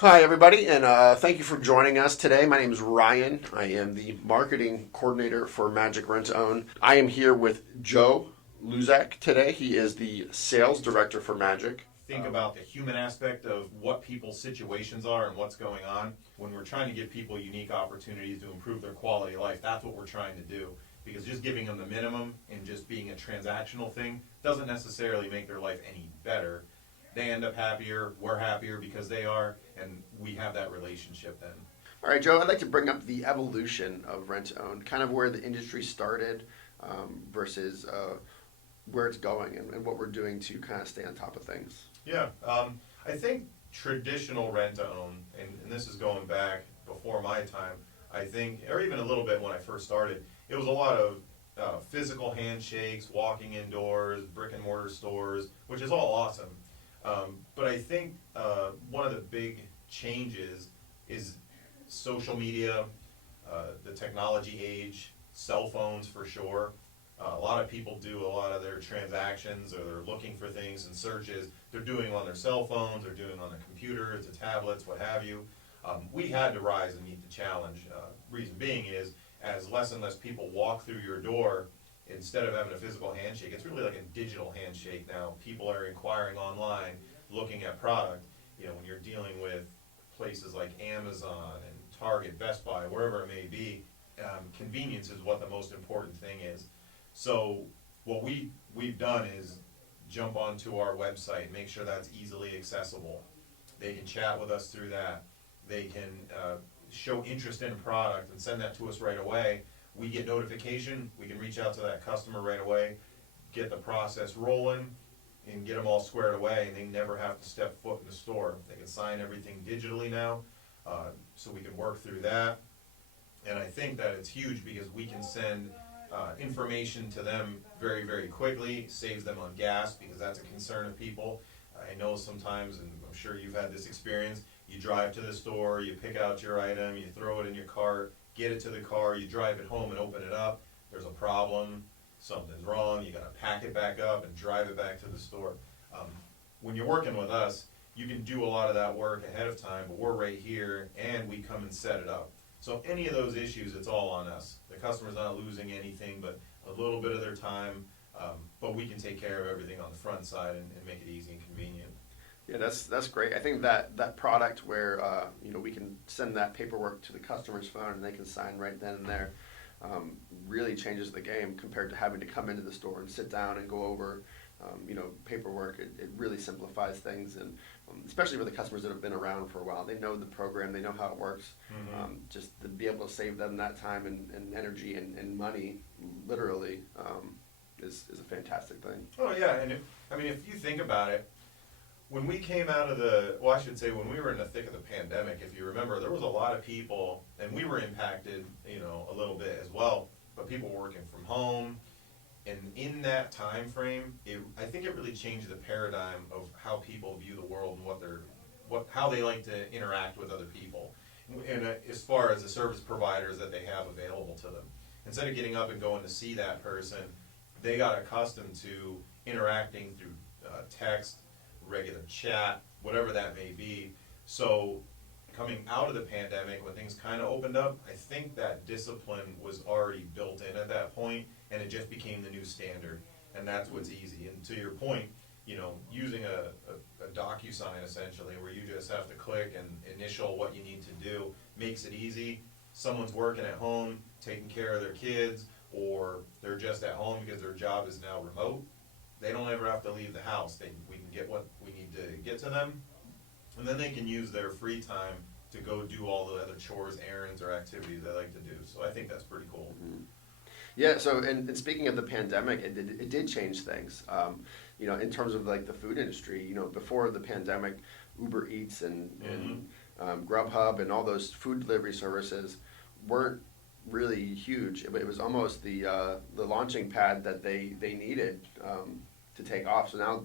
Hi, everybody, and thank you for joining us today. My name is Ryan. I am the marketing coordinator for Majik Rent to Own. I am here with Joe Luzcak today. He is the sales director for Majik. Think about the human aspect of what people's situations are and what's going on. When we're trying to give people unique opportunities to improve their quality of life, that's what we're trying to do. Because just giving them the minimum and just being a transactional thing doesn't necessarily make their life any better. They end up happier, we're happier because they are, and we have that relationship then. All right, Joe, I'd like to bring up the evolution of rent to own, kind of where the industry started versus where it's going and what we're doing to kind of stay on top of things. Yeah, I think traditional rent to own, and this is going back before my time, I think, or even a little bit when I first started, it was a lot of physical handshakes, walking indoors, brick and mortar stores, which is all awesome. But I think one of the big changes is social media, the technology age, cell phones for sure. A lot of people do a lot of their transactions or they're looking for things and searches. They're doing on their cell phones, they're doing on their computers, the tablets, what have you. We had to rise and meet the challenge. Reason being is, as less and less people walk through your door, instead of having a physical handshake, it's really like a digital handshake now. People are inquiring online, looking at product. You know, when you're dealing with places like Amazon and Target, Best Buy, wherever it may be, convenience is what the most important thing is. So what we've done is jump onto our website, make sure that's easily accessible. They can chat with us through that. They can show interest in a product and send that to us right away. We get notification, we can reach out to that customer right away, get the process rolling, and get them all squared away, and they never have to step foot in the store. They can sign everything digitally now, so we can work through that. And I think that it's huge because we can send information to them very, very quickly, saves them on gas because that's a concern of people. I know sometimes, and I'm sure you've had this experience, you drive to the store, you pick out your item, you throw it in your cart, get it to the car, you drive it home and open it up, there's a problem, something's wrong, you gotta pack it back up and drive it back to the store. When you're working with us, you can do a lot of that work ahead of time, but we're right here and we come and set it up. So any of those issues, it's all on us. The customer's not losing anything but a little bit of their time, but we can take care of everything on the front side and make it easy and convenient. Yeah, that's great. I think that product where we can send that paperwork to the customer's phone and they can sign right then and there really changes the game compared to having to come into the store and sit down and go over paperwork. It really simplifies things, and especially for the customers that have been around for a while, they know the program, they know how it works. Mm-hmm. Just to be able to save them that time and energy and money, literally, is a fantastic thing. Oh yeah, and if you think about it, when we came out of I should say when we were in the thick of the pandemic, if you remember, there was a lot of people, and we were impacted, a little bit as well, but people were working from home, and in that time frame, I think it really changed the paradigm of how people view the world and how they like to interact with other people, and as far as the service providers that they have available to them. Instead of getting up and going to see that person, they got accustomed to interacting through text, regular chat, whatever that may be. So coming out of the pandemic, when things kind of opened up, I think that discipline was already built in at that point, and it just became the new standard. And that's what's easy. And to your point, using a DocuSign essentially, where you just have to click and initial what you need to do, makes it easy. Someone's working at home, taking care of their kids, or they're just at home because their job is now remote. They don't ever have to leave the house. We can get what we need to get to them, and then they can use their free time to go do all the other chores, errands, or activities they like to do. So I think that's pretty cool. Mm-hmm. Yeah. So, and speaking of the pandemic, it did change things. In terms of like the food industry. Before the pandemic, Uber Eats and Grubhub and all those food delivery services weren't really huge, but it was almost the launching pad that they needed to take off. So now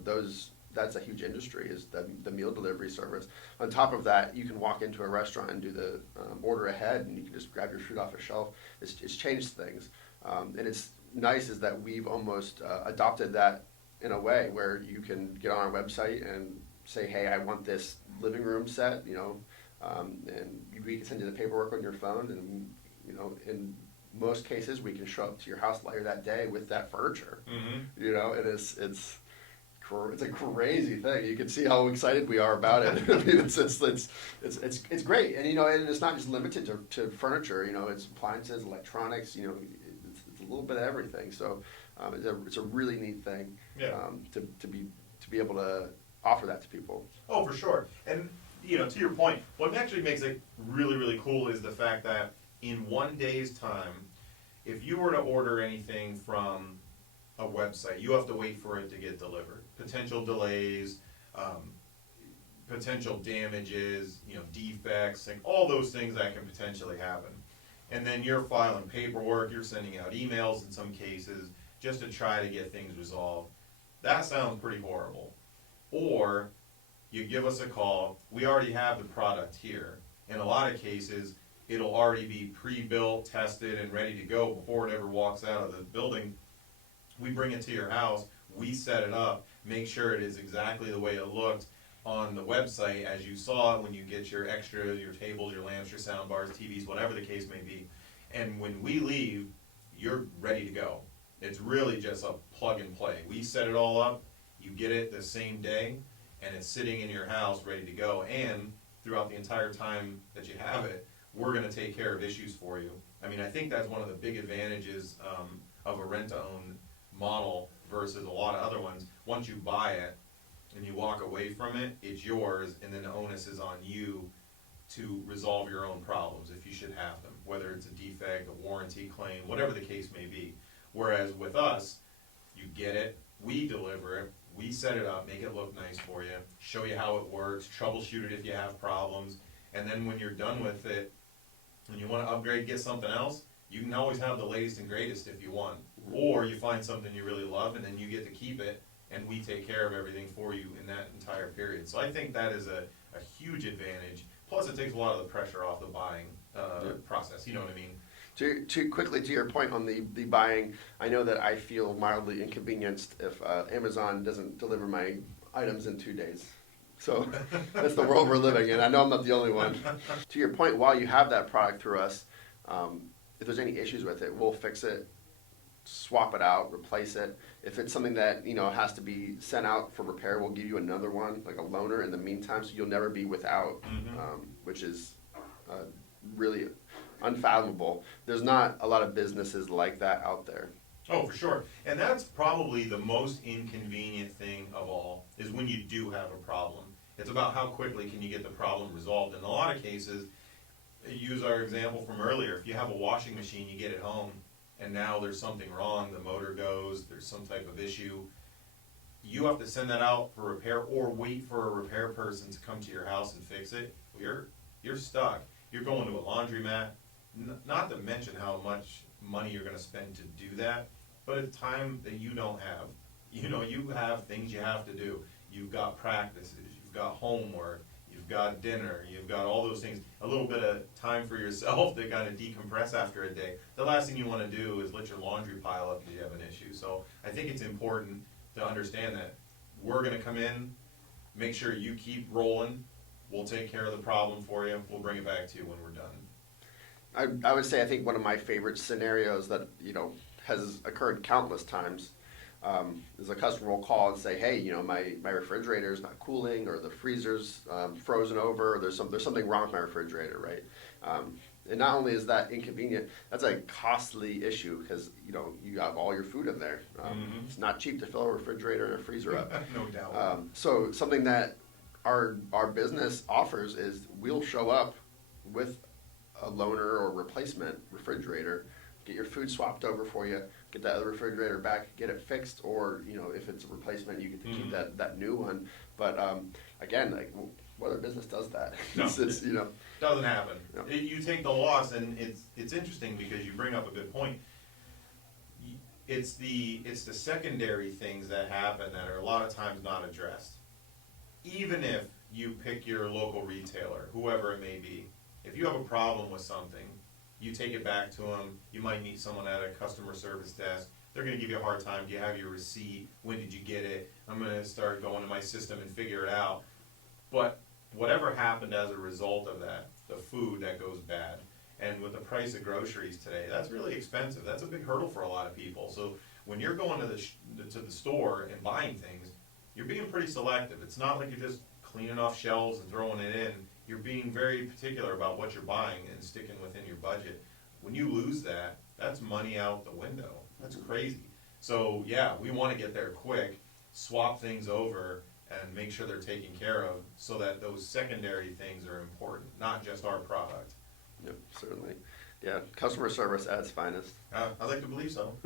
that's a huge industry, is the meal delivery service. On top of that, you can walk into a restaurant and do the order ahead, and you can just grab your food off a shelf. It's changed things, and it's nice is that we've almost adopted that in a way where you can get on our website and say, hey, I want this living room set, and we can send you the paperwork on your phone, and in most cases we can show up to your house later that day with that furniture. And it's a crazy thing. You can see how excited we are about it. I mean, it's great, and and it's not just limited to furniture. It's appliances, electronics. It's a little bit of everything. So it's a really neat thing. Yeah. To be able to offer that to people. Oh, for sure. And to your point, what actually makes it really, really cool is the fact that in one day's time, if you were to order anything from a website, you have to wait for it to get delivered. Potential delays, potential damages, defects, and all those things that can potentially happen. And then you're filing paperwork, you're sending out emails in some cases just to try to get things resolved. That sounds pretty horrible. Or you give us a call, we already have the product here. In a lot of cases, it'll already be pre-built, tested, and ready to go before it ever walks out of the building. We bring it to your house, we set it up, make sure it is exactly the way it looked on the website as you saw it when you get your extras, your tables, your lamps, your sound bars, TVs, whatever the case may be. And when we leave, you're ready to go. It's really just a plug and play. We set it all up, you get it the same day, and it's sitting in your house ready to go. And throughout the entire time that you have it, we're going to take care of issues for you. I mean, I think that's one of the big advantages of a rent-to-own model versus a lot of other ones. Once you buy it and you walk away from it, it's yours, and then the onus is on you to resolve your own problems if you should have them, whether it's a defect, a warranty claim, whatever the case may be. Whereas with us, you get it, we deliver it, we set it up, make it look nice for you, show you how it works, troubleshoot it if you have problems, and then when you're done with it and you want to upgrade, get something else, you can always have the latest and greatest if you want. Or you find something you really love and then you get to keep it, and we take care of everything for you in that entire period. So I think that is a huge advantage. Plus it takes a lot of the pressure off the buying process, you know what I mean? To quickly to your point on the buying, I know that I feel mildly inconvenienced if Amazon doesn't deliver my items in 2 days. So that's the world we're living in. I know I'm not the only one. To your point, while you have that product through us, if there's any issues with it, we'll fix it, swap it out, replace it. If it's something that has to be sent out for repair, we'll give you another one, like a loaner in the meantime, so you'll never be without, which is really unfathomable. There's not a lot of businesses like that out there. Oh, for sure. And that's probably the most inconvenient thing of all, is when you do have a problem. It's about how quickly can you get the problem resolved. In a lot of cases, use our example from earlier, if you have a washing machine, you get it home, and now there's something wrong, the motor goes, there's some type of issue, you have to send that out for repair or wait for a repair person to come to your house and fix it. You're stuck. You're going to a laundromat, not to mention how much money you're going to spend to do that, but it's time that you don't have. You have things you have to do. You've got practices, you've got homework, you've got dinner, you've got all those things. A little bit of time for yourself to kind of decompress after a day. The last thing you want to do is let your laundry pile up because you have an issue. So I think it's important to understand that we're going to come in, make sure you keep rolling, we'll take care of the problem for you, we'll bring it back to you when we're done. I would say I think one of my favorite scenarios that has occurred countless times is a customer will call and say, hey, my refrigerator is not cooling, or the freezer's frozen over, or there's something wrong with my refrigerator, right? And not only is that inconvenient, that's a costly issue because you have all your food in there. It's not cheap to fill a refrigerator and a freezer up. No doubt. So something that our business offers is we'll show up with a loaner or replacement refrigerator, get your food swapped over for you, get that other refrigerator back, get it fixed, or if it's a replacement, you get to keep that new one. But again, like, what other business does that? No, it's doesn't happen. No. You take the loss, and it's interesting because you bring up a good point. It's the secondary things that happen that are a lot of times not addressed. Even if you pick your local retailer, whoever it may be, if you have a problem with something, you take it back to them. You might meet someone at a customer service desk. They're going to give you a hard time. Do you have your receipt? When did you get it? I'm going to start going to my system and figure it out. But whatever happened as a result of that, the food that goes bad. And with the price of groceries today, that's really expensive. That's a big hurdle for a lot of people. So when you're going to the store and buying things, you're being pretty selective. It's not like you're just cleaning off shelves and throwing it in. You're being very particular about what you're buying and sticking within your budget. When you lose that, that's money out the window. That's crazy. So yeah, we want to get there quick, swap things over, and make sure they're taken care of so that those secondary things are important, not just our product. Yep, certainly. Yeah, customer service at its finest. I'd like to believe so.